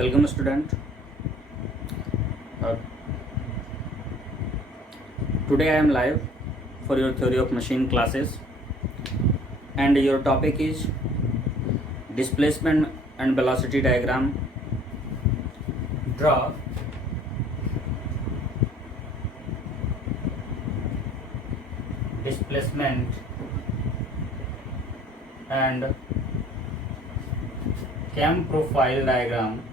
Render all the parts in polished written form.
Welcome, student. Uh, Today I am live for your theory of machine classes, and your topic is displacement and velocity diagram. Draw displacement and cam profile diagram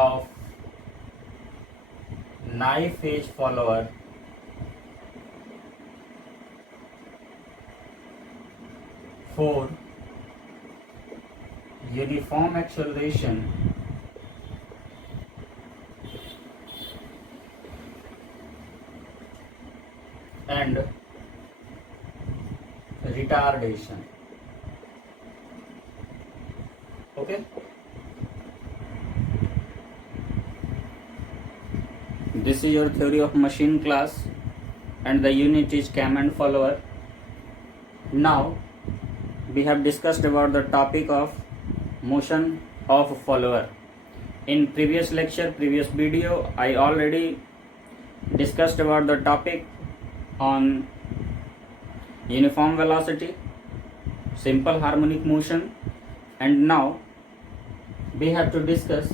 of knife edge follower for uniform acceleration and retardation. Okay, this is your theory of machine class and the unit is cam and follower. Now we have discussed about the topic of motion of follower. In previous lecture, previous video, I already discussed about the topic on uniform velocity, simple harmonic motion, and now we have to discuss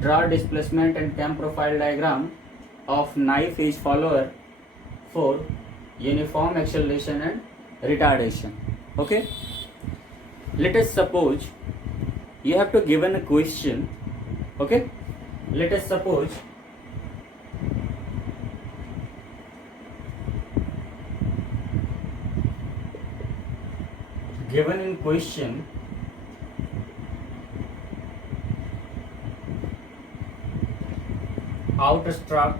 draw displacement and cam profile diagram of knife edge follower for uniform acceleration and retardation. Okay, let us suppose you have to given a question. Okay, let us suppose given in question outstroke,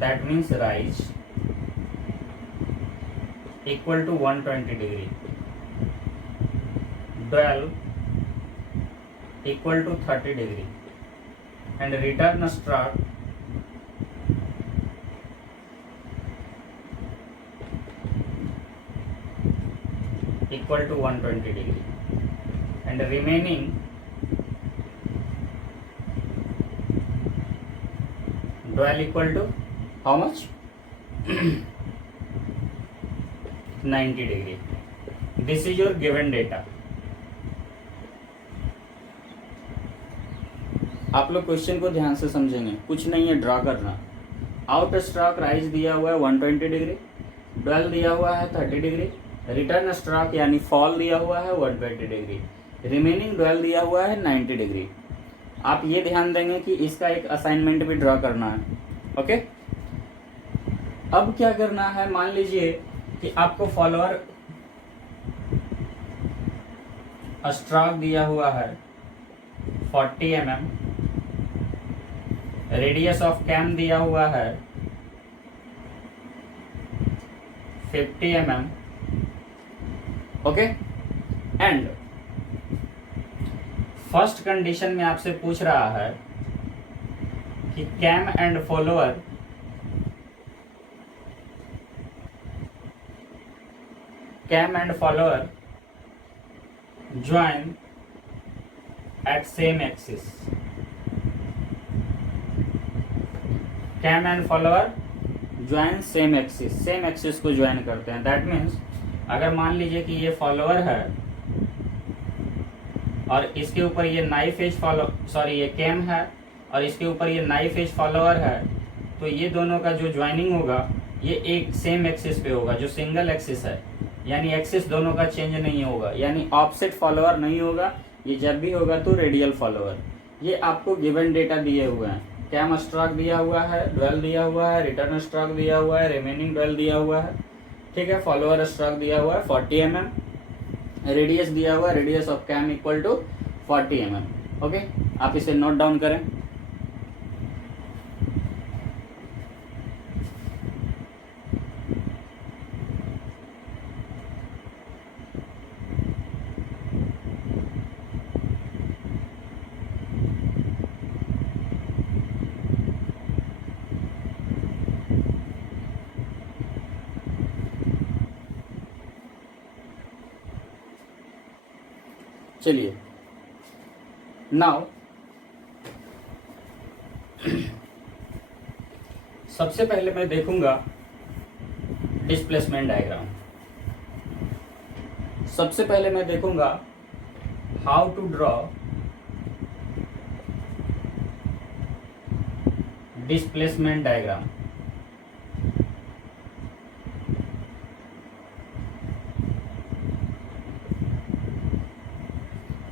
that means rise, equal to 120 degree, dwell equal to 30 degree, and return stroke equal to 120 degree, and remaining dwell equal to how much? 90 degree. This is your given data. आप लोग question को ध्यान से समझेंगे, कुछ नहीं है draw करना. आउट स्ट्रोक राइज दिया हुआ है 120 डिग्री, ड्वेल दिया हुआ है 30 डिग्री, रिटर्न स्ट्रोक यानी फॉल दिया हुआ है 120 डिग्री, रिमेनिंग ड्वेल दिया हुआ है 90 डिग्री. आप ये ध्यान देंगे कि इसका एक असाइनमेंट भी ड्रा करना है. ओके, अब क्या करना है, मान लीजिए कि आपको फॉलोअर स्ट्रोक दिया हुआ है 40 mm, रेडियस ऑफ कैम दिया हुआ है 50 mm. Okay, and first condition में आपसे पूछ रहा है कि cam and follower join at same axis. Cam and follower join same axis, same axis को ज्वाइन करते हैं. दैट मीन्स अगर मान लीजिए कि ये फॉलोअर है और इसके ऊपर ये नाइफ एज ये कैम है और इसके ऊपर ये नाइफ एज फॉलोअर है, तो ये दोनों का जो ज्वाइनिंग होगा ये एक सेम एक्सिस पे होगा, जो सिंगल एक्सिस है. यानी एक्सिस दोनों का चेंज नहीं होगा, यानी ऑफसेट फॉलोअर नहीं होगा. ये जब भी होगा तो रेडियल फॉलोअर. ये आपको गिवन डेटा दिए हुए हैं. कैम स्ट्रोक दिया हुआ है, ड्वेल दिया हुआ है, रिटर्न स्ट्रोक दिया हुआ है, रिमेनिंग ड्वेल दिया हुआ है. ठीक है, फॉलोअर स्ट्रोक दिया हुआ है 40 mm, रेडियस दिया हुआ है, radius of cam equal to 40 mm. Okay, आप इसे नोट डाउन करें. चलिए नाउ सबसे पहले मैं देखूंगा डिस्प्लेसमेंट डायग्राम। सबसे पहले मैं देखूंगा how to draw displacement diagram.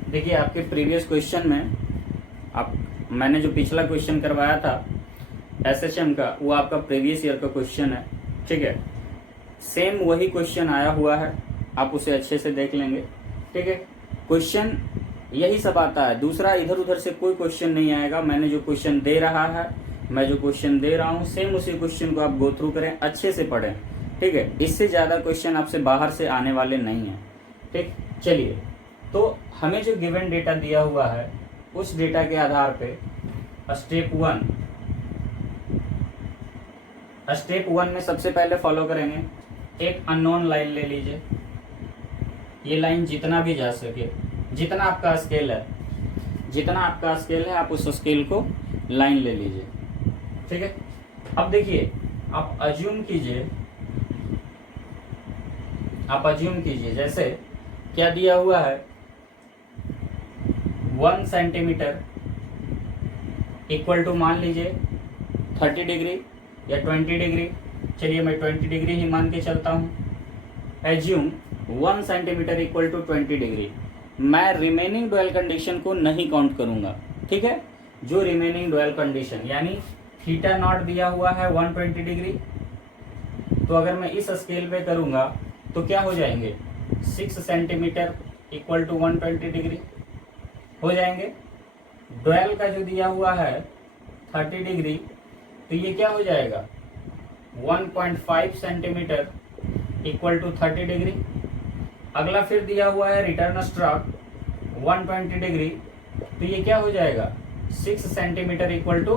देखिए आपके प्रीवियस क्वेश्चन में मैंने जो पिछला क्वेश्चन करवाया था एसएचएम का, वो आपका प्रीवियस ईयर का क्वेश्चन है, ठीक है। सेम वही क्वेश्चन आया हुआ है, आप उसे अच्छे से देख लेंगे, ठीक है। क्वेश्चन यही सब आता है, दूसरा इधर उधर से कोई क्वेश्चन नहीं आएगा। मैंने जो क्वेश्चन दे रहा है, मैं जो क्वेश्चन दे रहा हूँ, सेम उसी क्वेश्चन को आप गो थ्रू करें, अच्छे से पढ़ें, ठीक है। इससे ज़्यादा क्वेश्चन आपसे बाहर से आने वाले नहीं हैं, ठीक। चलिए, तो हमें जो गिवन डेटा दिया हुआ है उस डेटा के आधार पे स्टेप वन में सबसे पहले फॉलो करेंगे, एक अननोन लाइन ले लीजिए। ये लाइन जितना भी जा सके, जितना आपका स्केल है आप उस स्केल को लाइन ले लीजिए, ठीक है। अब देखिए, आप अज्यूम कीजिए जैसे क्या दिया हुआ है, 1 सेंटीमीटर इक्वल टू मान लीजिए 30 डिग्री या 20 डिग्री। चलिए मैं 20 डिग्री ही मान के चलता हूँ। Assume 1 centimetre equal to 20 degree. मैं रिमेनिंग डुअल कंडीशन को नहीं काउंट करूंगा, ठीक है। जो रिमेनिंग डुअल कंडीशन यानी थीटा नॉट दिया हुआ है 120 डिग्री, तो अगर मैं इस स्केल पे करूंगा तो क्या हो जाएंगे, 6 सेंटीमीटर इक्वल टू 120 डिग्री हो जाएंगे। डुअल का जो दिया हुआ है 30 डिग्री, तो ये क्या हो जाएगा, 1.5 सेंटीमीटर इक्वल टू 30 डिग्री। अगला फिर दिया हुआ है रिटर्न स्ट्रोक 120 डिग्री, तो ये क्या हो जाएगा, 6 सेंटीमीटर इक्वल टू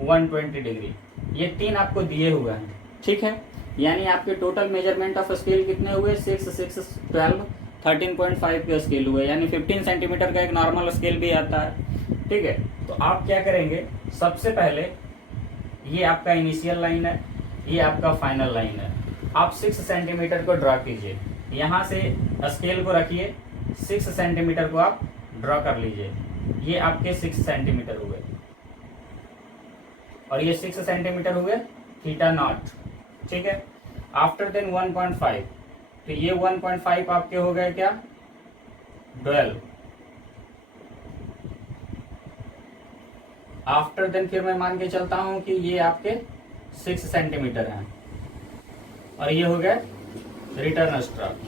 120 डिग्री। ये 3 आपको दिए हुए हैं, ठीक है। यानी आपके टोटल मेजरमेंट ऑफ स्केल कितने हुए, 6, 6, 12, 13.5 के स्केल हुए, यानी 15 सेंटीमीटर का एक नॉर्मल स्केल भी आता है, ठीक है। तो आप क्या करेंगे, सबसे पहले ये आपका इनिशियल लाइन है, ये आपका फाइनल लाइन है। आप 6 सेंटीमीटर को ड्रा कीजिए, यहाँ से स्केल को रखिए, 6 सेंटीमीटर को आप ड्रा कर लीजिए। ये आपके 6 सेंटीमीटर हुए और ये 6 सेंटीमीटर हुए थीटा नॉट, ठीक है। आफ्टर देन 1.5, तो ये 1.5 आपके हो गए क्या, डुअल। आफ्टर देन फिर मैं मान के चलता हूं कि ये आपके 6 सेंटीमीटर हैं और ये हो गए रिटर्न स्ट्रोक,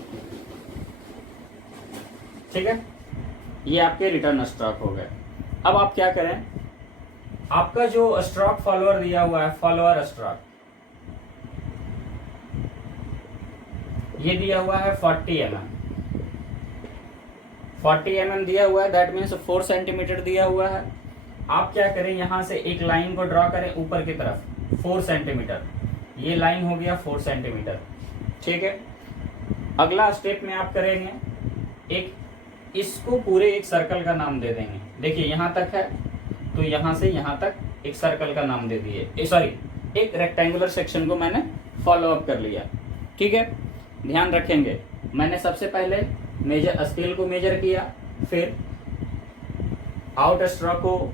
ठीक है। ये आपके रिटर्न स्ट्रोक हो गए। अब आप क्या करें, आपका जो स्ट्रोक फॉलोअर दिया हुआ है, फॉलोअर स्ट्रोक, ये दिया हुआ है 40 mm दिया हुआ है, दैट मीन्स 4 सेंटीमीटर दिया हुआ है। आप क्या करें, यहां से एक लाइन को ड्रॉ करें ऊपर की तरफ 4 सेंटीमीटर, ये लाइन हो गया 4 सेंटीमीटर, ठीक है। अगला स्टेप में आप करेंगे, एक इसको पूरे एक सर्कल का नाम दे देंगे। देखिए यहां तक है, तो यहां से यहां तक एक सर्कल का नाम दे दिए, सॉरी एक रेक्टेंगुलर सेक्शन को मैंने फॉलो अप कर लिया, ठीक है। ध्यान रखेंगे, मैंने सबसे पहले स्केल को मेजर किया, फिर आउट स्ट्रोक को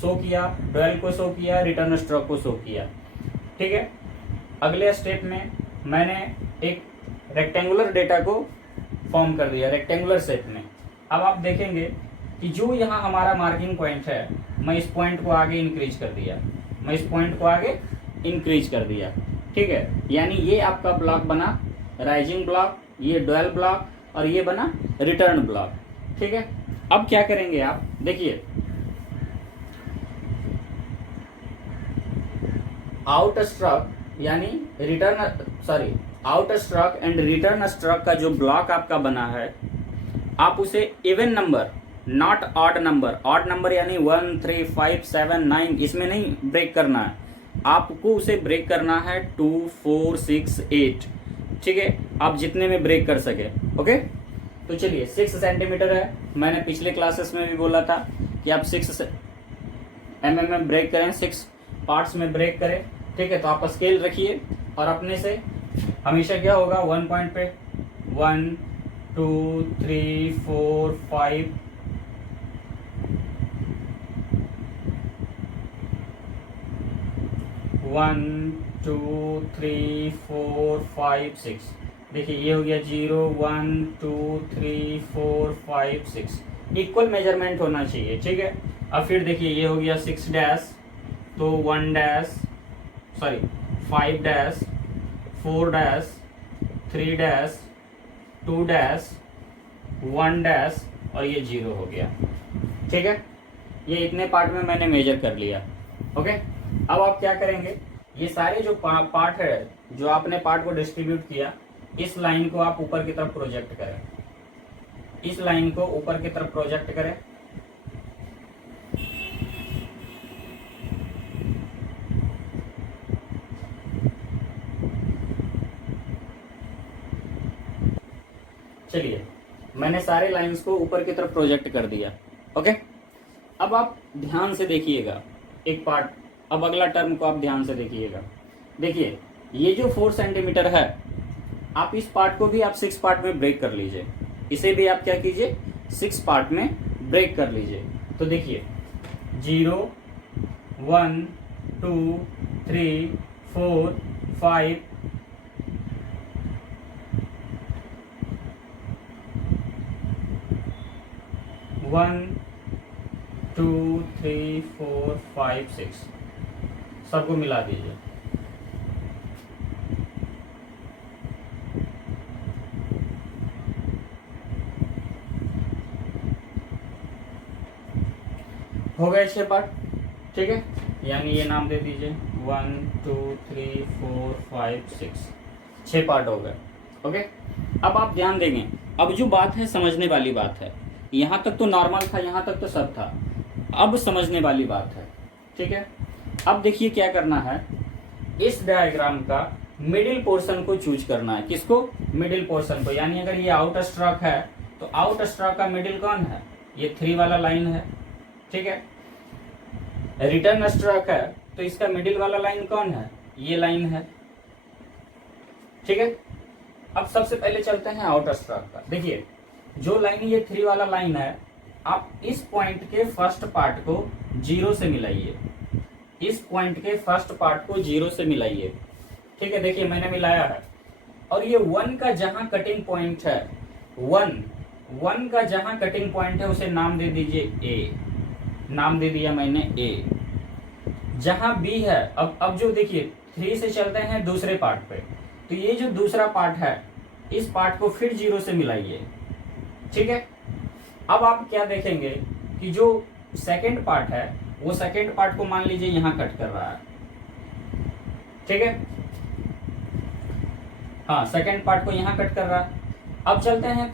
शो किया, डुअल को शो किया, रिटर्न स्ट्रोक को शो किया, ठीक है। अगले स्टेप में मैंने एक रेक्टेंगुलर डेटा को फॉर्म कर दिया रेक्टेंगुलर शेप में। अब आप देखेंगे कि जो यहाँ हमारा मार्किंग पॉइंट है, मैं इस पॉइंट को आगे इंक्रीज कर दिया, ठीक है। यानी ये आपका ब्लॉक बना राइजिंग ब्लॉक, ये डुअल ब्लॉक और ये बना रिटर्न ब्लॉक, ठीक है। अब क्या करेंगे आप, देखिए out stroke and return stroke का जो ब्लॉक आपका बना है, आप उसे even number not odd number यानी 1, 3, 5, 7, 9 इसमें नहीं ब्रेक करना है, आपको उसे ब्रेक करना है 2, 4, 6, 8, ठीक है। आप जितने में ब्रेक कर सके, ओके। तो चलिए 6 सेंटीमीटर है, मैंने पिछले क्लासेस में भी बोला था कि आप 6 mm में ब्रेक करें, 6 पार्ट्स में ब्रेक करें, ठीक है। तो आप स्केल रखिए और अपने से हमेशा क्या होगा, 1 पॉइंट पे 1 2 3 4 5 1 2 3 4 5 6। देखिए ये हो गया 0 1 2 3 4 5 6, इक्वल मेजरमेंट होना चाहिए, ठीक है। अब फिर देखिए ये हो गया 6 डैश, तो 1 dash, sorry 5 dash, 4 dash, 3 dash, 2 dash, 1 dash और ये 0 हो गया, ठीक है। ये इतने पार्ट में मैंने मेजर कर लिया, ओके। अब आप क्या करेंगे, ये सारे जो पार्ट है, जो आपने पार्ट को डिस्ट्रीब्यूट किया, इस लाइन को आप ऊपर की तरफ प्रोजेक्ट करें, इस लाइन को ऊपर की तरफ प्रोजेक्ट करें। चलिए मैंने सारे लाइंस को ऊपर की तरफ प्रोजेक्ट कर दिया, ओके। अब आप ध्यान से देखिएगा एक पार्ट, अब अगला टर्म को आप ध्यान से देखिएगा। देखिए ये जो 4 सेंटीमीटर है, आप इस पार्ट को भी आप 6 पार्ट में ब्रेक कर लीजिए, इसे भी आप क्या कीजिए 6 पार्ट में ब्रेक कर लीजिए। तो देखिए 0 1 2 3 4 5 1 2 3 4 5 6 सबको मिला दीजिए। हो गए 6 पार्ट, ठीक है। यानी ये नाम दे दीजिए 1 2 3 4 5 6, 6 पार्ट हो गए, ओके। अब आप ध्यान देंगे, अब जो बात है समझने वाली बात है, यहाँ तक तो नॉर्मल था, यहाँ तक तो सब था, अब समझने वाली बात है, ठीक है। अब देखिए क्या करना है, इस डायग्राम का मिडिल पोर्शन को चूज करना है। किसको, मिडिल पोर्शन को। यानी अगर ये आउट स्ट्रोक है तो आउट स्ट्रोक का मिडिल कौन है, ये 3 वाला लाइन है, ठीक है। रिटर्न स्ट्रोक है तो इसका मिडिल वाला लाइन कौन है, ये लाइन है, ठीक है। अब सबसे पहले चलते हैं आउट स्ट्रोक का। देखिए जो लाइन ये 3 वाला लाइन है, आप इस पॉइंट के फर्स्ट पार्ट को 0 से मिलाइए, इस पॉइंट के फर्स्ट पार्ट को 0 से मिलाइए, ठीक है। देखिए मैंने मिलाया है, और ये 1 का जहां कटिंग पॉइंट है, 1 का जहां कटिंग पॉइंट है उसे नाम दे दीजिए ए, नाम दे दिया मैंने ए। जहां बी है, अब जो देखिए 3 से चलते हैं दूसरे पार्ट पे, तो ये जो दूसरा पार्ट है, इस पार्ट को फिर 0 से मिलाइए, ठीक है। अब आप क्या देखेंगे कि जो सेकंड पार्ट है, वो सेकंड पार्ट को मान लीजिए यहां कट कर रहा है, ठीक है। हाँ, सेकंड पार्ट को यहां कट कर रहा है। अब चलते हैं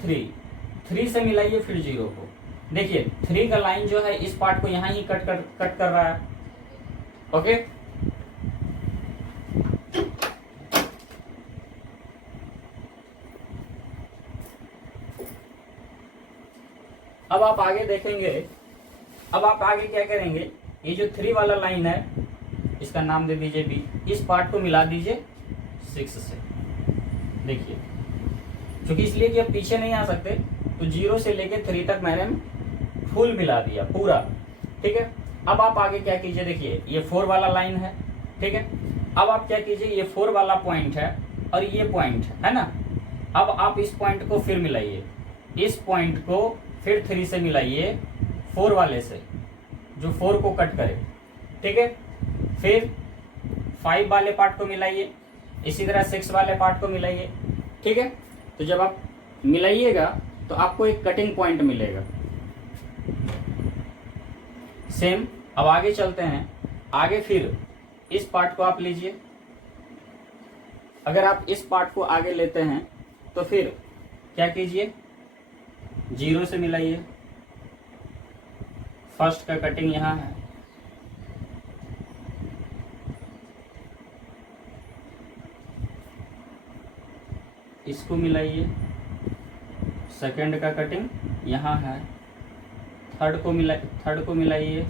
3 से मिलाइए फिर 0 को। देखिए 3 का लाइन जो है इस पार्ट को यहां ही कट कर रहा है, ओके। अब आप आगे देखेंगे, अब आप आगे क्या करेंगे, ये जो 3 वाला लाइन है इसका नाम दे दीजिए बी, इस पार्ट को मिला दीजिए 6 से। देखिए क्योंकि इसलिए कि अब पीछे नहीं आ सकते, तो 0 से लेके 3 तक मैंने फुल मिला दिया पूरा, ठीक है। अब आप आगे क्या कीजिए, देखिए ये 4 वाला लाइन है, ठीक है। अब आप क्या कीजिए, ये 4 वाला पॉइंट है और ये पॉइंट है ना, अब आप इस पॉइंट को फिर मिलाइए, इस पॉइंट को फिर 3 से मिलाइए 4 वाले से, जो 4 को कट करे, ठीक है। फिर 5 वाले पार्ट को मिलाइए, इसी तरह 6 वाले पार्ट को मिलाइए, ठीक है। तो जब आप मिलाइएगा तो आपको एक कटिंग पॉइंट मिलेगा। सेम अब आगे चलते हैं, आगे फिर इस पार्ट को आप लीजिए। अगर आप इस पार्ट को आगे लेते हैं तो फिर क्या कीजिए, 0 से मिलाइए, फर्स्ट का कटिंग यहां है, इसको मिलाइए, सेकंड का कटिंग यहाँ है, थर्ड को मिलाइए,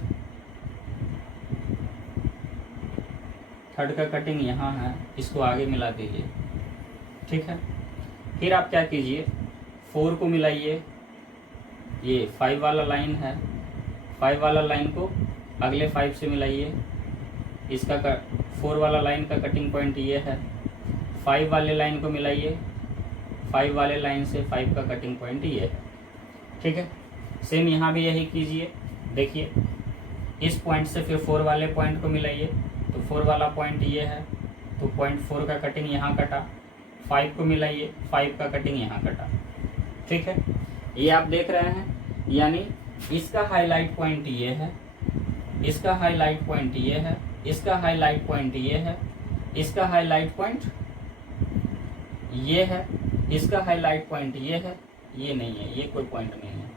थर्ड का कटिंग यहाँ है, इसको आगे मिला दीजिए, ठीक है। फिर आप क्या कीजिए, 4 को मिलाइए, ये 5 वाला लाइन है, 5 वाला लाइन को अगले 5 से मिलाइए, इसका 4 वाला लाइन का कटिंग पॉइंट ये है, 5 वाले लाइन को मिलाइए, 5 वाले लाइन से 5 का कटिंग पॉइंट ये है, ठीक है। सेम यहाँ भी यही कीजिए। देखिए इस पॉइंट से फिर 4 वाले पॉइंट को मिलाइए, तो 4 वाला पॉइंट ये है, तो पॉइंट 4 का कटिंग यहाँ कटा, 5 को मिलाइए, 5 का कटिंग यहाँ कटा, ठीक है। ये आप देख रहे हैं, यानी इसका हाईलाइट पॉइंट ये है, इसका हाईलाइट पॉइंट ये है, इसका हाईलाइट पॉइंट ये है, इसका हाईलाइट पॉइंट ये है, इसका हाईलाइट पॉइंट ये है, ये नहीं है, ये कोई पॉइंट नहीं है,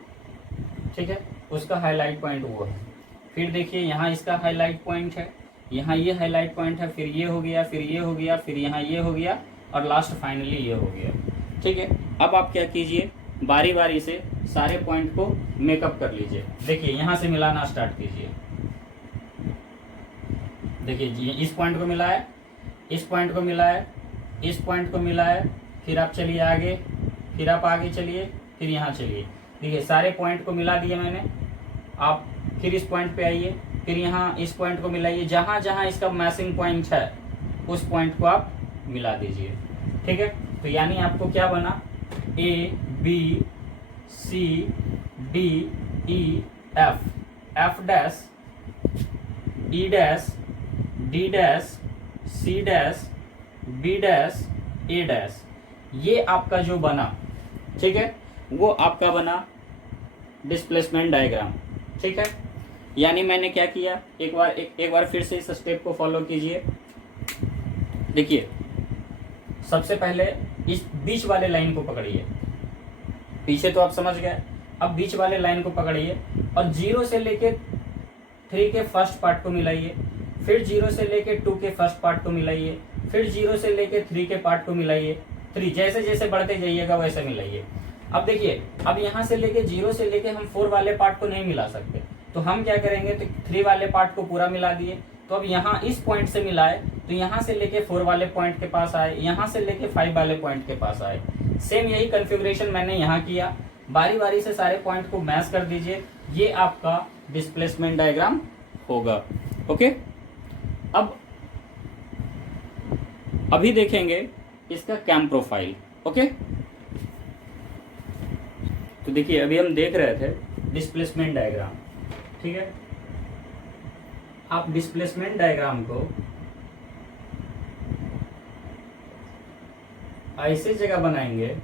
ठीक है। उसका हाईलाइट पॉइंट वो है। फिर देखिए यहाँ इसका हाईलाइट पॉइंट है, यहाँ ये हाईलाइट पॉइंट है, फिर ये हो गया, फिर ये हो गया, फिर यहाँ ये हो गया, और लास्ट फाइनली ये हो गया, ठीक है। अब आप क्या कीजिए, बारी बारी से सारे पॉइंट को मेकअप कर लीजिए। देखिए यहाँ से मिलाना स्टार्ट कीजिए। देखिए इस पॉइंट को मिला है, इस पॉइंट को मिला है, इस पॉइंट को मिला है, फिर आप चलिए आगे, फिर आप आगे चलिए, फिर यहाँ चलिए। देखिए सारे पॉइंट को मिला दिए मैंने। आप फिर इस पॉइंट पे आइए, फिर यहाँ इस पॉइंट को मिलाइए, जहाँ जहाँ इसका मैचिंग पॉइंट है उस पॉइंट को आप मिला दीजिए, ठीक है। तो यानी आपको क्या बना, A B C D E F, F dash E dash D dash C dash B dash A dash, ये आपका जो बना, ठीक है, वो आपका बना डिस्प्लेसमेंट डायग्राम, ठीक है। यानी मैंने क्या किया, एक बार फिर से इस स्टेप को फॉलो कीजिए। देखिए सबसे पहले इस बीच वाले लाइन को पकड़िए, पीछे तो आप समझ गए, अब बीच वाले लाइन को पकड़िए और 0 से लेके 3 के फर्स्ट पार्ट को मिलाइए, फिर 0 से लेके 2 के फर्स्ट पार्ट को मिलाइए, फिर 0 से लेके 3 के पार्ट को मिलाइए, 3 जैसे जैसे बढ़ते जाइएगा वैसे मिलाइए। अब देखिए, अब यहाँ से लेके 0 से लेके हम 4 वाले पार्ट को नहीं मिला सकते, तो हम क्या करेंगे, तो 3 वाले पार्ट को पूरा मिला दिए। तो अब यहाँ इस पॉइंट से मिलाए, तो यहाँ से लेके 4 वाले पॉइंट के पास आए, यहाँ से लेके 5 वाले पॉइंट के पास आए। सेम यही कॉन्फ़िगरेशन मैंने यहाँ किया। बारी बारी से सारे पॉइंट को मैच कर दीजिए, ये आपका डिस्प्लेसमेंट डायग्राम होगा। ओके, अब अभी देखेंगे इसका कैम प्रोफाइल। ओके, तो देखिए अभी हम देख रहे थे डिस्प्लेसमेंट डायग्राम, ठीक है। आप डिस्प्लेसमेंट डायग्राम को ऐसे जगह बनाएंगे,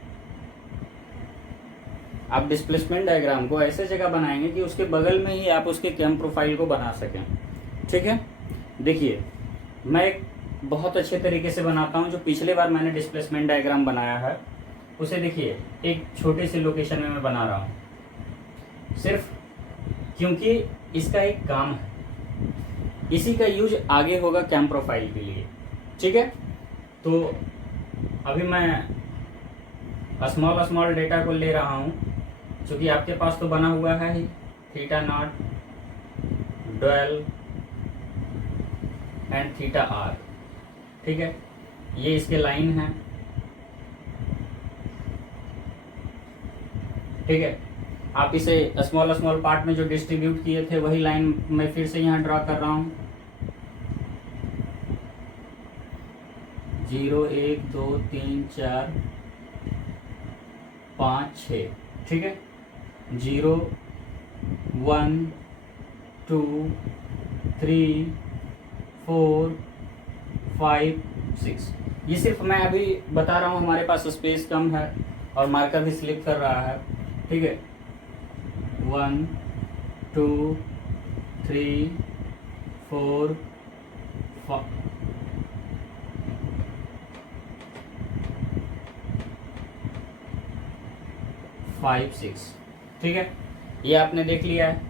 आप डिस्प्लेसमेंट डायग्राम को ऐसे जगह बनाएंगे कि उसके बगल में ही आप उसके कैम प्रोफाइल को बना सकें, ठीक है। देखिए मैं एक बहुत अच्छे तरीके से बनाता हूं, जो पिछले बार मैंने डिस्प्लेसमेंट डायग्राम बनाया है उसे देखिए एक छोटे से लोकेशन में मैं बना रहा हूं, सिर्फ क्योंकि इसका एक काम है, इसी का यूज आगे होगा कैम प्रोफाइल के लिए, ठीक है। तो अभी मैं स्मॉल डेटा को ले रहा हूं, क्योंकि आपके पास तो बना हुआ है ही θ0 12 एंड θr, ठीक है। ये इसके लाइन है, ठीक है। आप इसे स्मॉल पार्ट में जो डिस्ट्रीब्यूट किए थे वही लाइन मैं फिर से यहाँ ड्रा कर रहा हूँ। 0 1 2 3 4 5 6, ठीक है। 0 1 2 3 4 5 6। ये सिर्फ मैं अभी बता रहा हूँ, हमारे पास स्पेस कम है और मार्कर भी स्लिप कर रहा है, ठीक है। 1 2 3 4 5 6, ठीक है। ये आपने देख लिया है।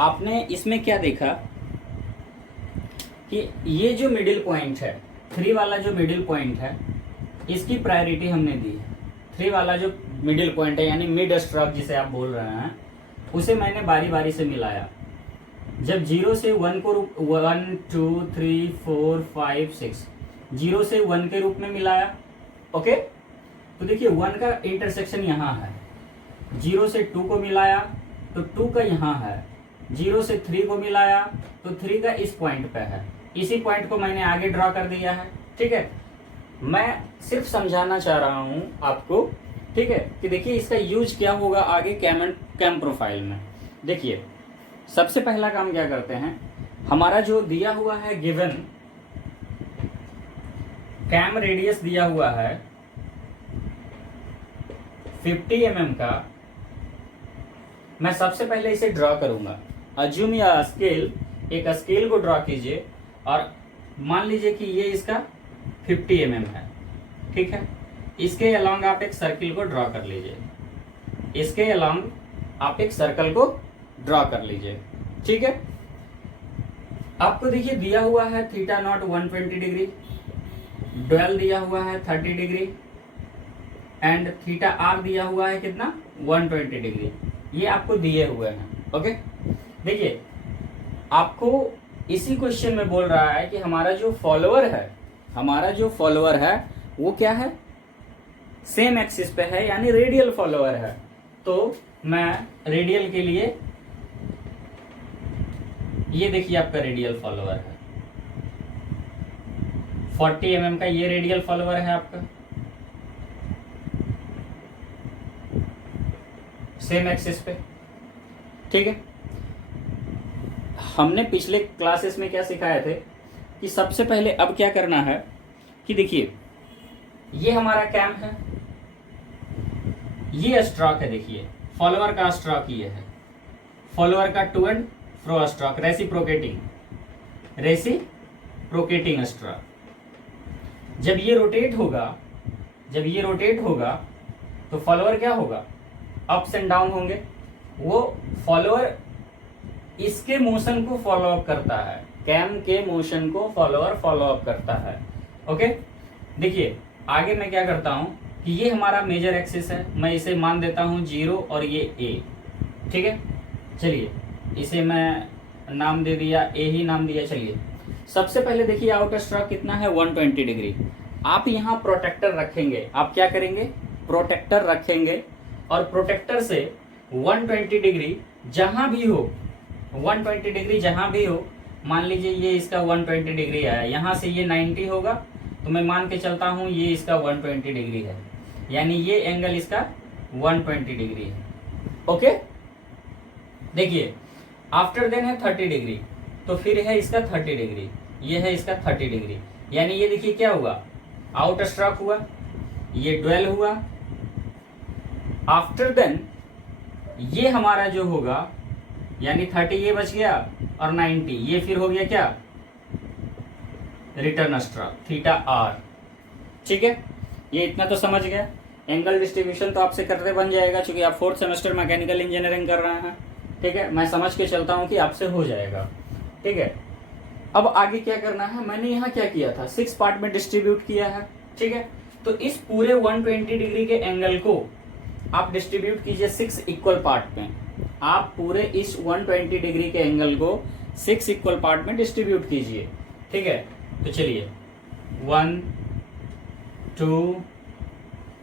आपने इसमें क्या देखा कि ये जो मिडिल पॉइंट है, 3 वाला जो मिडिल पॉइंट है, इसकी प्रायोरिटी हमने दी है। 3 वाला जो मिडिल पॉइंट है यानी मिड स्ट्रोक जिसे आप बोल रहे हैं, उसे मैंने बारी बारी से मिलाया। जब 0 से 1 को 1 2 3 4 5 6 0 से 1 के रूप में मिलाया। ओके, तो देखिए 1 का इंटरसेक्शन यहाँ है, 0 से 2 को मिलाया तो 2 का यहाँ है, 0 से 3 को मिलाया तो 3 का इस पॉइंट पे है। इसी पॉइंट को मैंने आगे ड्रॉ कर दिया है। ठीक है, मैं सिर्फ समझाना चाह रहा हूँ आपको, ठीक है, कि देखिए इसका यूज क्या होगा आगे कैम प्रोफाइल में। देखिए सबसे पहला काम क्या करते हैं, हमारा जो दिया हुआ है गिवन कैम रेडियस दिया हुआ है 50 mm का, मैं सबसे पहले इसे ड्रॉ करूंगा। अज्यूम या स्केल, एक स्केल को ड्रॉ कीजिए और मान लीजिए कि ये इसका 50 mm है। ठीक है, इसके अलोंग आप एक सर्किल को ड्रॉ कर लीजिए, इसके अलोंग आप एक सर्कल को ड्रॉ कर लीजिए। ठीक है, आपको देखिए दिया हुआ है थीटा नॉट 120 डिग्री, ड्वेल दिया हुआ है 30 डिग्री एंड थीटा आर दिया हुआ है कितना 120 डिग्री, ये आपको दिए हुए हैं। ओके, देखिए आपको इसी क्वेश्चन में बोल रहा है कि हमारा जो फॉलोअर है वो क्या है, सेम एक्सिस पे है यानी रेडियल फॉलोअर है। तो मैं रेडियल के लिए, ये देखिए आपका रेडियल फॉलोअर है 40 mm का, ये रेडियल फॉलोअर है आपका, सेम एक्सिस पे। ठीक है, हमने पिछले क्लासेस में क्या सिखाए थे कि सबसे पहले अब क्या करना है कि देखिए ये हमारा कैम है, ये स्ट्रोक है, देखिए फॉलोअर का स्ट्रोक ये है, फॉलोअर का to and fro stroke, reciprocating stroke. जब ये रोटेट होगा तो फॉलोअर क्या होगा, अप्स एंड डाउन होंगे। वो फॉलोअर इसके मोशन को फॉलो अप करता है, कैम के मोशन को फॉलोअर फॉलो अप करता है। ओके, देखिए आगे मैं क्या करता हूं कि ये हमारा मेजर एक्सिस है, मैं इसे मान देता हूं 0 और ये ए। ठीक है, चलिए इसे मैं नाम दे दिया, ए ही नाम दिया। चलिए सबसे पहले देखिए आउटर स्ट्रोक कितना है 120 डिग्री। आप यहाँ प्रोटेक्टर रखेंगे, आप क्या करेंगे, प्रोटेक्टर रखेंगे और प्रोटेक्टर से 120 डिग्री जहां भी हो, 120 डिग्री जहां भी हो, मान लीजिए ये इसका 120 डिग्री है, यहाँ से ये 90 होगा तो मैं मान के चलता हूँ ये इसका 120 डिग्री है, यानी ये एंगल इसका 120 डिग्री है। ओके, देखिए आफ्टर देन है 30 डिग्री, तो फिर है इसका 30 डिग्री, ये है इसका 30 डिग्री, यानी ये देखिए क्या हुआ, आउट स्ट्रोक हुआ, ये ड्वेल हुआ। आफ्टर देन ये हमारा जो होगा यानी 30 ये बच गया और 90 ये फिर हो गया क्या, रिटर्न स्ट्रोक थीटा आर। ठीक है, ये इतना तो समझ गया। एंगल डिस्ट्रीब्यूशन तो आपसे करते बन जाएगा क्योंकि आप 4th सेमेस्टर मैकेनिकल इंजीनियरिंग कर रहे हैं। ठीक है, मैं समझ के चलता हूं कि आपसे हो जाएगा। ठीक है, अब आगे क्या करना है, मैंने यहाँ क्या किया था 6 पार्ट में डिस्ट्रीब्यूट किया है। ठीक है, तो इस पूरे 120 डिग्री के एंगल को आप डिस्ट्रीब्यूट कीजिए 6 इक्वल पार्ट में। आप पूरे इस 120 डिग्री के एंगल को 6 इक्वल पार्ट में डिस्ट्रीब्यूट कीजिए। ठीक है, तो चलिए 1 2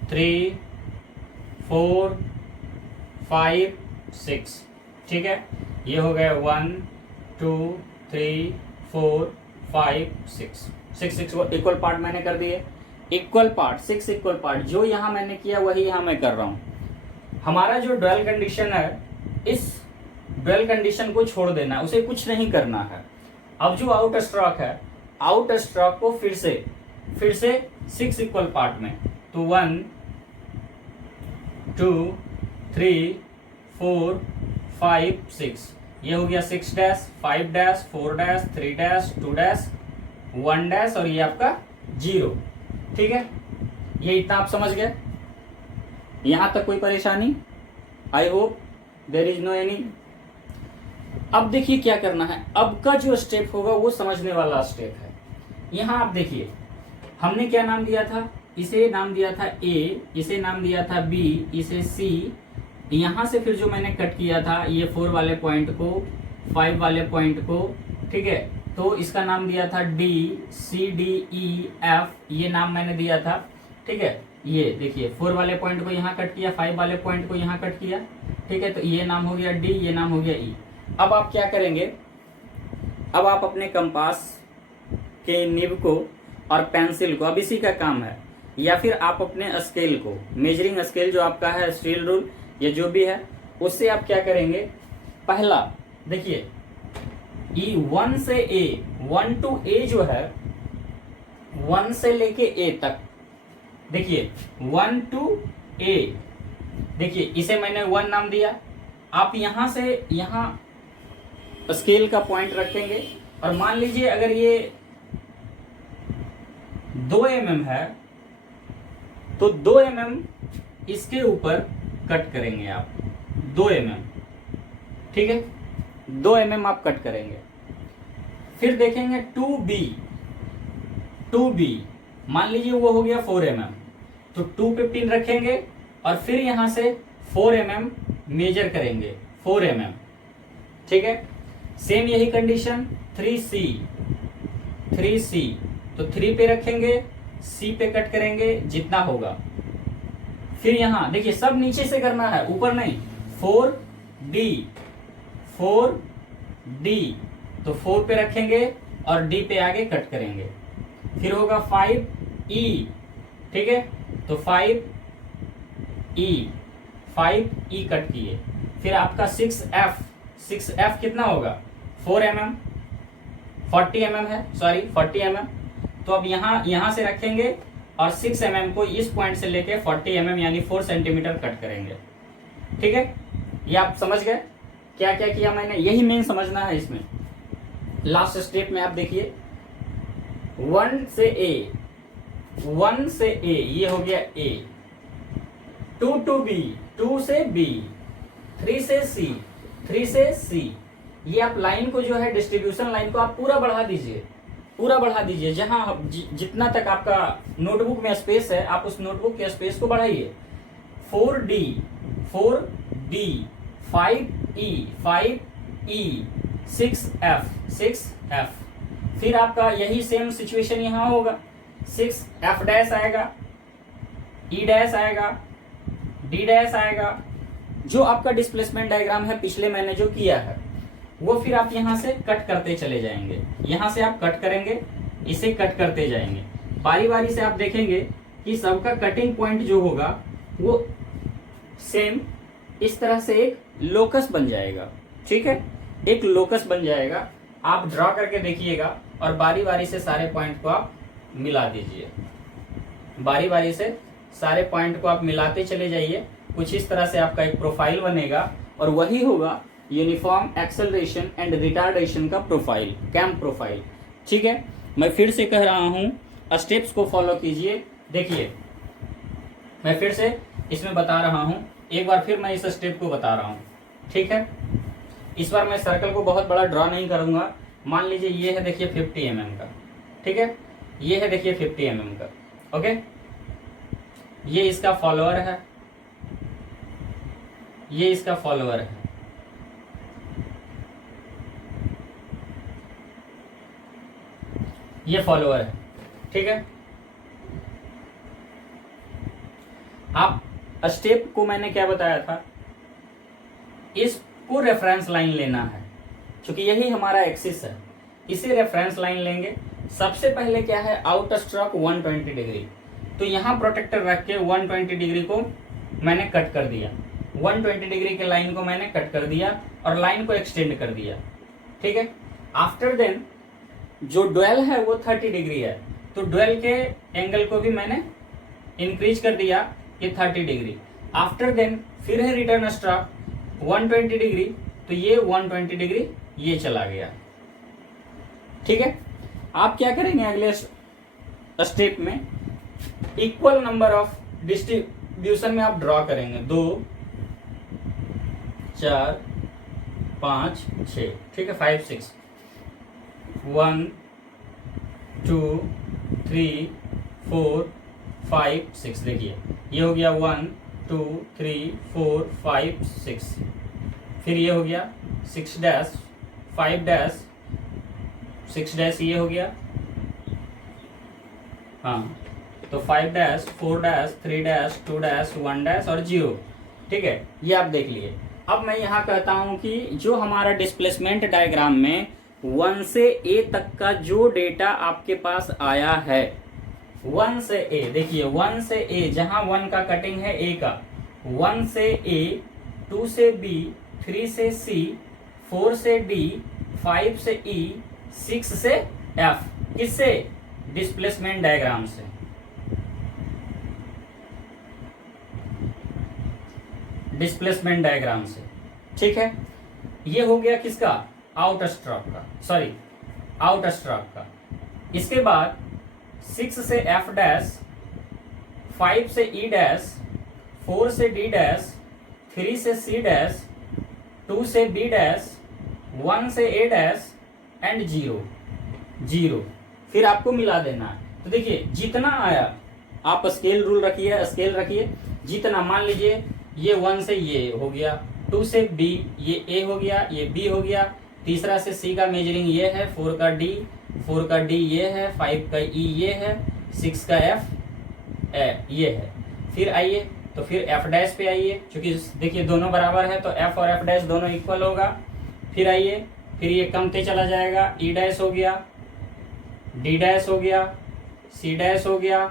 3 4 5 6। ठीक है, ये हो गया 1 2 3 4 5 6 इक्वल पार्ट मैंने कर दिए। इक्वल पार्ट 6 इक्वल पार्ट जो यहाँ मैंने किया वही यहाँ मैं कर रहा हूँ। हमारा जो ड्वेल कंडीशन है, इस ड्वेल कंडीशन को छोड़ देना, उसे कुछ नहीं करना है। अब जो आउट स्ट्रोक है, आउट स्ट्रोक को फिर से 6 इक्वल पार्ट में, तो 1 2 3 4 5 6, ये हो गया 6 dash 5 dash 4 dash 3 dash 2 dash 1 dash और ये आपका 0। ठीक है, ये इतना आप समझ गए, यहां तक कोई परेशानी? I hope there is no any. अब देखिए क्या करना है, अब का जो स्टेप होगा वो समझने वाला स्टेप है। यहां आप देखिए हमने क्या नाम दिया था, इसे नाम दिया था ए, इसे नाम दिया था बी, इसे सी, यहां से फिर जो मैंने कट किया था ये 4 वाले पॉइंट को, 5 वाले पॉइंट को, ठीक है, तो इसका नाम दिया था D, C D E F, ये नाम मैंने दिया था, ठीक है। ये देखिए 4 वाले पॉइंट को यहाँ कट किया, 5 वाले पॉइंट को यहाँ कट किया, ठीक है, तो ये नाम हो गया डी, ये नाम हो गया ई। अब आप क्या करेंगे, अब आप अपने कंपास के निब को और पेंसिल को, अब इसी का काम है, या फिर आप अपने स्केल को, मेजरिंग स्केल जो आपका है, स्टील रूल या जो भी है, उससे आप क्या करेंगे, पहला देखिए E1 से A, 1 to A जो है, 1 से लेके A तक, देखिए 1 to A, देखिए इसे मैंने 1 नाम दिया। आप यहां से यहां स्केल का पॉइंट रखेंगे और मान लीजिए अगर ये 2 mm है तो 2 mm इसके ऊपर कट करेंगे आप, 2 mm, ठीक है, 2 mm आप कट करेंगे। फिर देखेंगे 2B, 2B मान लीजिए वो हो गया 4 mm, तो 2 पे पिन रखेंगे और फिर यहां से 4 mm मेजर करेंगे, 4 mm, ठीक है। सेम यही कंडीशन 3C, 3C, तो 3 पे रखेंगे, C पे कट करेंगे जितना होगा। फिर यहां देखिए सब नीचे से करना है, ऊपर नहीं, 4D, 4D, तो 4 पे रखेंगे और D पे आगे कट करेंगे। फिर होगा 5E, ठीक है, तो 5E, 5E कट किए। फिर आपका 6F, 6F कितना होगा, 4 mm, 40 mm है, सॉरी 40 mm, तो अब यहां से रखेंगे और 6 mm को इस पॉइंट से लेके 40 mm यानी 4 सेंटीमीटर कट करेंगे, ठीक है। ये आप समझ गए क्या क्या किया मैंने, यही मेन समझना है इसमें। लास्ट स्टेप में आप देखिए 1 से A, 1 से A, ये हो गया A, 2 to B, 2 से B, 3 से C, 3 से C, ये आप लाइन को जो है डिस्ट्रीब्यूशन लाइन को आप पूरा बढ़ा दीजिए, पूरा बढ़ा दीजिए, जहां जितना तक आपका नोटबुक में स्पेस है आप उस नोटबुक के स्पेस को बढ़ाइए। 4D, 4D, 5E, 5E, 6F, 6F, फिर आपका यही सेम सिचुएशन यहां होगा, 6F डैश आएगा, E डैश आएगा, D डैश आएगा, जो आपका डिस्प्लेसमेंट डायग्राम है पिछले मैंने जो किया है वो फिर आप यहां से कट करते चले जाएंगे, यहां से आप कट करेंगे, इसे कट करते जाएंगे, बारी बारी से आप देखेंगे कि सबका कटिंग पॉइंट जो होगा वो सेम इस तरह से एक लोकस बन जाएगा, ठीक है, एक लोकस बन जाएगा। आप ड्रॉ करके देखिएगा और बारी बारी से सारे पॉइंट को आप मिला दीजिए, बारी बारी से सारे पॉइंट को आप मिलाते चले जाइए, कुछ इस तरह से आपका एक प्रोफाइल बनेगा और वही होगा यूनिफॉर्म एक्सेलरेशन एंड रिटार्डेशन का प्रोफाइल, कैम प्रोफाइल, ठीक है। मैं फिर से कह रहा हूं, स्टेप्स को फॉलो कीजिए। देखिए मैं फिर से इसमें बता रहा हूं, एक बार फिर मैं इस स्टेप को बता रहा हूं, ठीक है। इस बार मैं सर्कल को बहुत बड़ा ड्रॉ नहीं करूंगा, मान लीजिए ये है देखिए 50 mm का, ठीक है, ये है देखिए 50 mm का, ओके, ये इसका फॉलोअर है, ये इसका फॉलोअर है, ये फॉलोअर है, ठीक है। आप स्टेप को मैंने क्या बताया था, इसको रेफरेंस लाइन लेना है, क्योंकि यही हमारा एक्सिस है, इसे रेफरेंस लाइन लेंगे। सबसे पहले क्या है, आउट स्ट्रोक 120 डिग्री, तो यहां प्रोटेक्टर रख के 120 डिग्री को मैंने कट कर दिया, 120 डिग्री के लाइन को मैंने कट कर दिया और लाइन को एक्सटेंड कर दिया, ठीक है। आफ्टर देन जो ड्वेल है वो 30 डिग्री है, तो ड्वेल के एंगल को भी मैंने इंक्रीज कर दिया, ये 30 डिग्री। आफ्टर देन फिर है रिटर्न स्ट्रोक 120 डिग्री, तो ये 120 डिग्री ये चला गया, ठीक है। आप क्या करेंगे अगले स्टेप में, इक्वल नंबर ऑफ डिस्ट्रीब्यूशन में आप ड्रॉ करेंगे, 2 4 5 6, ठीक है, 5 6, 1 2 3 4 5 6, देखिए ये हो गया 1 2 3 4 5 6, फिर ये हो गया 6 डैश 5 डैश 6 डैश, ये हो गया, हाँ तो 5 dash 4 dash 3 dash 2 dash 1 dash और 0, ठीक है, ये आप देख लिए। अब मैं यहाँ कहता हूँ कि जो हमारा डिस्प्लेसमेंट डायग्राम में 1 से A तक का जो डेटा आपके पास आया है, 1 से A, देखिए 1 से A, जहां 1 का कटिंग है A का, 1 से A, 2 से B, 3 से C, 4 से D, 5 से E, 6 से F, किससे? डिस्प्लेसमेंट डायग्राम से। डिस्प्लेसमेंट डायग्राम से, ठीक है, ये हो गया किसका? आउट स्ट्रोक का, सॉरी आउट स्ट्रोक का। इसके बाद 6 से F डैश, 5 से E डैश, 4 से D डैश, 3 से C डैश, 2 से B डैश, 1 से A डैश एंड 0। फिर आपको मिला देना है। तो देखिए जितना आया, आप स्केल रूल रखिए, स्केल रखिए, जितना, मान लीजिए ये 1 से ये हो गया, 2 से B ये A हो गया, ये B हो गया, तीसरा से C का मेजरिंग ये है, 4 का D ये है, 5 का E ये है, 6 का F ये है। फिर आइए, तो फिर F डैश पे आइए, क्योंकि देखिए दोनों बराबर है तो F और F डैश दोनों इक्वल होगा। फिर आइए, फिर ये कमते चला जाएगा, E डैश हो गया, D डैश हो गया, C डैश हो गया,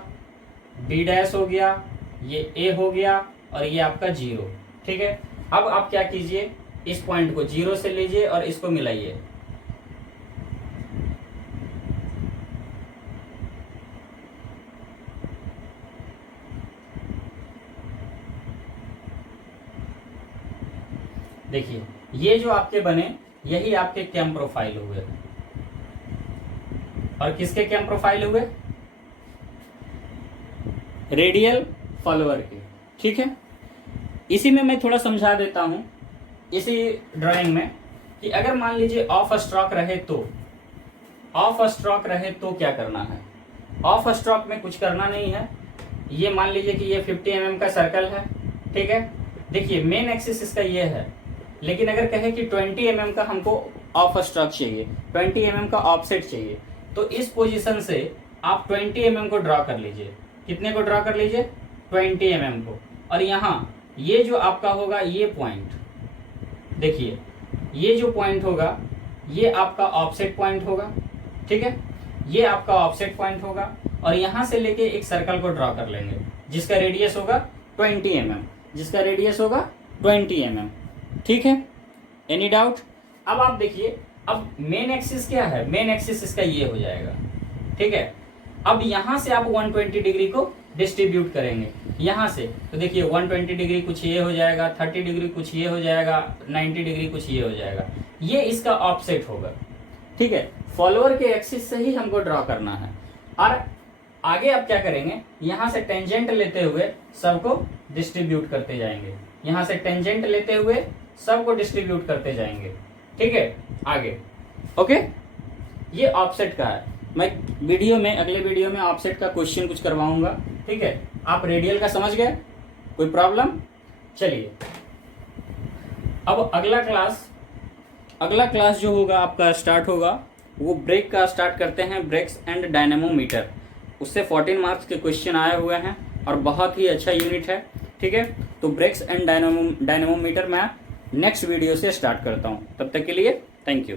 D डैश हो गया, ये A हो गया और ये आपका 0, ठीक है। अब आप क्या कीजिए, इस पॉइंट को 0 से लीजिए और इसको मिलाइए। देखिए ये जो आपके बने, यही आपके कैम प्रोफाइल हुए। और किसके कैम प्रोफाइल हुए? रेडियल फॉलोअर के, ठीक है। इसी में मैं थोड़ा समझा देता हूं, इसी ड्राइंग में, कि अगर मान लीजिए ऑफ स्ट्रोक रहे तो क्या करना है। ऑफ स्ट्रोक में कुछ करना नहीं है। ये मान लीजिए कि ये 50 mm का सर्कल है, ठीक है। देखिए मेन एक्सिस इसका ये है, लेकिन अगर कहे कि 20 mm का हमको ऑफ स्ट्रोक चाहिए, 20 mm का ऑफसेट चाहिए, तो इस पोजीशन से आप 20 mm को ड्रॉ कर लीजिए। कितने को ड्रॉ कर लीजिए? 20 mm को। और यहाँ ये जो आपका होगा, ये पॉइंट देखिए, ये जो पॉइंट होगा ये आपका ऑफसेट पॉइंट होगा, ठीक है। ये आपका ऑफसेट पॉइंट होगा और यहाँ से लेके एक सर्कल को ड्रॉ कर लेंगे जिसका रेडियस होगा 20 mm, ठीक है। Any doubt? अब आप देखिए, अब मेन एक्सिस क्या है? मेन एक्सिस इसका ये हो जाएगा, ठीक है। अब यहाँ से आप 120 डिग्री को डिस्ट्रीब्यूट करेंगे यहाँ से, तो देखिए 120 डिग्री कुछ ये हो जाएगा, 30 डिग्री कुछ ये हो जाएगा, 90 डिग्री कुछ ये हो जाएगा। ये इसका ऑफसेट होगा, ठीक है। फॉलोअर के एक्सिस से ही हमको ड्रॉ करना है। और आगे आप क्या करेंगे, यहाँ से टेंजेंट लेते हुए सबको डिस्ट्रीब्यूट करते जाएंगे, यहाँ से टेंजेंट लेते हुए सबको डिस्ट्रीब्यूट करते जाएंगे, ठीक है। आगे ओके, ये ऑफसेट का है। मैं अगले वीडियो में ऑफसेट का क्वेश्चन कुछ करवाऊंगा, ठीक है। आप रेडियल का समझ गए? कोई प्रॉब्लम? चलिए अब अगला क्लास जो होगा आपका स्टार्ट होगा, वो ब्रेक का स्टार्ट करते हैं, ब्रेक्स एंड डायनेमोमीटर। उससे 14 मार्क्स के क्वेश्चन आए हुए हैं और बहुत ही अच्छा यूनिट है, ठीक है। तो ब्रेक्स एंड डायनेमोमीटर मैं नेक्स्ट वीडियो से स्टार्ट करता हूँ। तब तक के लिए थैंक यू।